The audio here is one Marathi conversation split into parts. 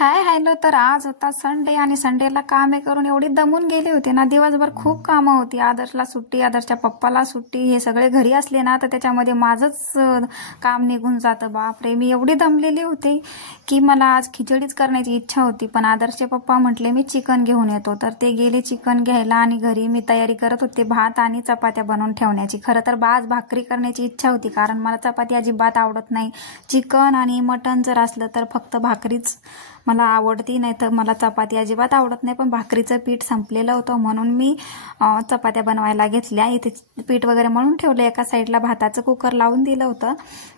Hi hello. तर आज होता संडे आणि संडेला कामे करून एवढी दमून गेले होते ना. दिवसभर खूप कामं होती. आदर्शला सुट्टी, आदर्शच्या पप्पाला सुट्टी, हे सगळे घरी असले ना तर त्याच्यामध्ये माझंच काम निघून जातं. बापरे, मी एवढी दमलेली होते की मला आज खिचडीच करण्याची इच्छा होती. पण आदर्शचे पप्पा म्हटले मी चिकन घेऊन येतो, तर ते गेले चिकन घ्यायला आणि घरी मी तयारी करत होते भात आणि चपात्या बनवून ठेवण्याची. खरं तर आज भाकरी करण्याची इच्छा होती, कारण मला चपाती अजिबात आवडत नाही. चिकन आणि मटण जर असलं तर फक्त भाकरीच मला आवडती, नाही तर मला चपाती अजिबात आवडत नाही. पण भाकरीचं पीठ संपलेलं होतं म्हणून मी चपात्या बनवायला घेतल्या. इथे पीठ वगैरे मळून ठेवलं. एका साईडला भाताचं कुकर लावून दिलं होतं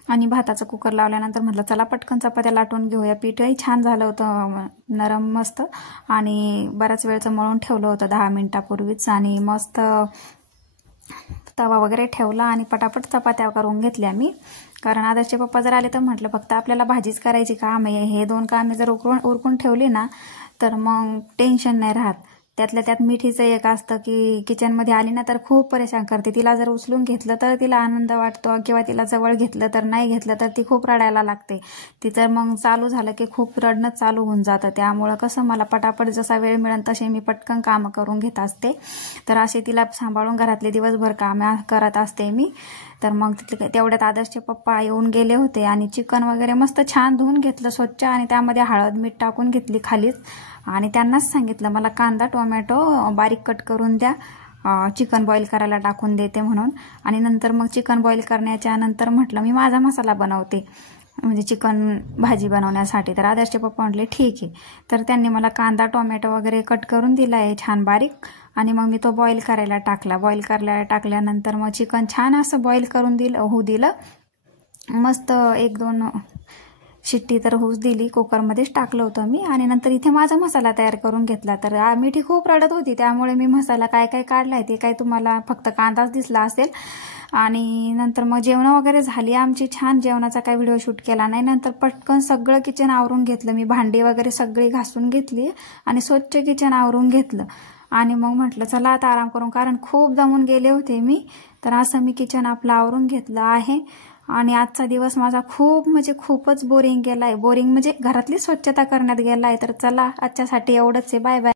आणि भाताचं कुकर लावल्यानंतर म्हटलं चला पटकन चपात्या लाटून घेऊया. पीठही छान झालं होतं, नरम मस्त, आणि बराच वेळचं मळून ठेवलं होतं 10 मिनिटापूर्वीच. आणि मस्त तवा वगैरे ठेवला आणि पटापट चपात्या करून घेतल्या मी. कारण आदर्शचे पप्पा जर आले तर म्हटलं फक्त आपल्याला भाजीच करायची काम आहे. हे 2 कामे जर उरकून ठेवली ना तर मग टेन्शन नाही राहत. त्यातल्या त्यात मिठीचं एक असतं की किचनमध्ये आली ना तर खूप परेशान करते. तिला जर उचलून घेतलं तर तिला आनंद वाटतो, किंवा तिला जवळ घेतलं तर, नाही घेतलं तर ती खूप रडायला लागते. ती जर मग चालू झालं की खूप रडणं चालू होऊन जातं. त्यामुळं कसं मला पटापट जसा वेळ मिळेल तसे मी पटकन कामं करून घेत असते. तर असे तिला सांभाळून घरातले दिवसभर कामं करत असते मी. तर मग तिथे तेवढ्यात आदर्शचे पप्पा येऊन गेले होते आणि चिकन वगैरे मस्त छान धुवून घेतलं स्वच्छ, आणि त्यामध्ये हळद मीठ टाकून घेतली खालीच. आणि त्यांनाच सांगितलं मला कांदा टोमॅटो बारीक कट करून द्या, चिकन बॉईल करायला टाकून देते म्हणून. आणि नंतर मग चिकन बॉईल करण्याच्या नंतर म्हटलं मी माझा मसाला बनवते, म्हणजे चिकन भाजी बनवण्यासाठी. तर आदर्शचे पप्पा म्हटले ठीक आहे. तर त्यांनी मला कांदा टोमॅटो वगैरे कट करून दिला आहे छान बारीक, आणि मग मी तो बॉईल करायला टाकला. बॉईल करायला टाकल्यानंतर मग चिकन छान असं बॉईल करून होऊ दिलं. मस्त 1-2 शिट्टी तर होऊच दिली. कुकरमध्येच टाकलं होतं मी. आणि नंतर इथे माझा मसाला तयार करून घेतला. तर मिठी खूप रडत होती, त्यामुळे मी मसाला काय काय काढला आहे ते काय तुम्हाला फक्त कांदाच दिसला असेल. आणि नंतर मग जेवण वगैरे झाली आमची छान. जेवणाचा काय व्हिडिओ शूट केला नाही. नंतर पटकन सगळं किचन आवरून घेतलं मी. भांडी वगैरे सगळी घासून घेतली आणि स्वच्छ किचन आवरून घेतलं. आणि मग म्हटलं चला आता आराम करून, कारण खूप दमून गेले होते मी. तर असं मी किचन आपलं आवरून घेतलं आहे. आणि आजचा दिवस माझा खूप म्हणजे खूपच बोरिंग गेलाय. बोरिंग म्हणजे घरातली स्वच्छता करण्यात गेलाय. तर चला आजच्यासाठी एवढंच आहे. Bye bye.